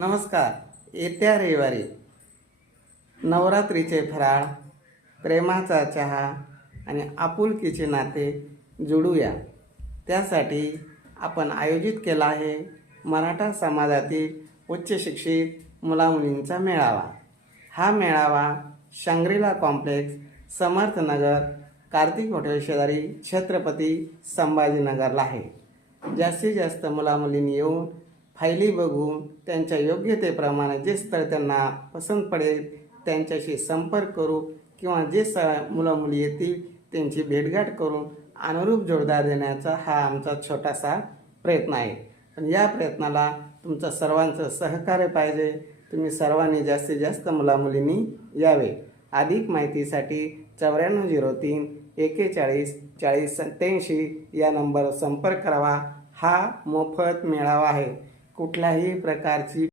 नमस्कार. येत्या रविवारी नवरात्रीचे फराळ, प्रेमाचा चहा आणि आपुलकीचे नाते जोडूया. त्यासाठी आपण आयोजित केला आहे मराठा समाजातील उच्च शिक्षित मुलामुलींचा मेळावा. हा मेळावा Shangrila complex, Samarth Nagar, Kartik hotel शेजारी, छत्रपती संभाजीनगरला आहे. जास्तीत जास्त मुलामुलींनी येऊन फायली बघून त्यांच्या योग्यतेप्रमाणे जे स्थळ त्यांना पसंत पडेल त्यांच्याशी संपर्क करू किंवा जे मुलं मुली येतील त्यांची भेटगाठ करून अनुरूप जोडदार देण्याचा हा आमचा छोटासा प्रयत्न आहे. पण या प्रयत्नाला तुमचं सर्वांचं सहकार्य पाहिजे. तुम्ही सर्वांनी जास्तीत जास्त मुलामुलींनी यावे. अधिक माहितीसाठी 9403 41 40 87 या नंबरवर संपर्क करावा. हा मोफत मेळावा आहे. कुठल्याही प्रकारची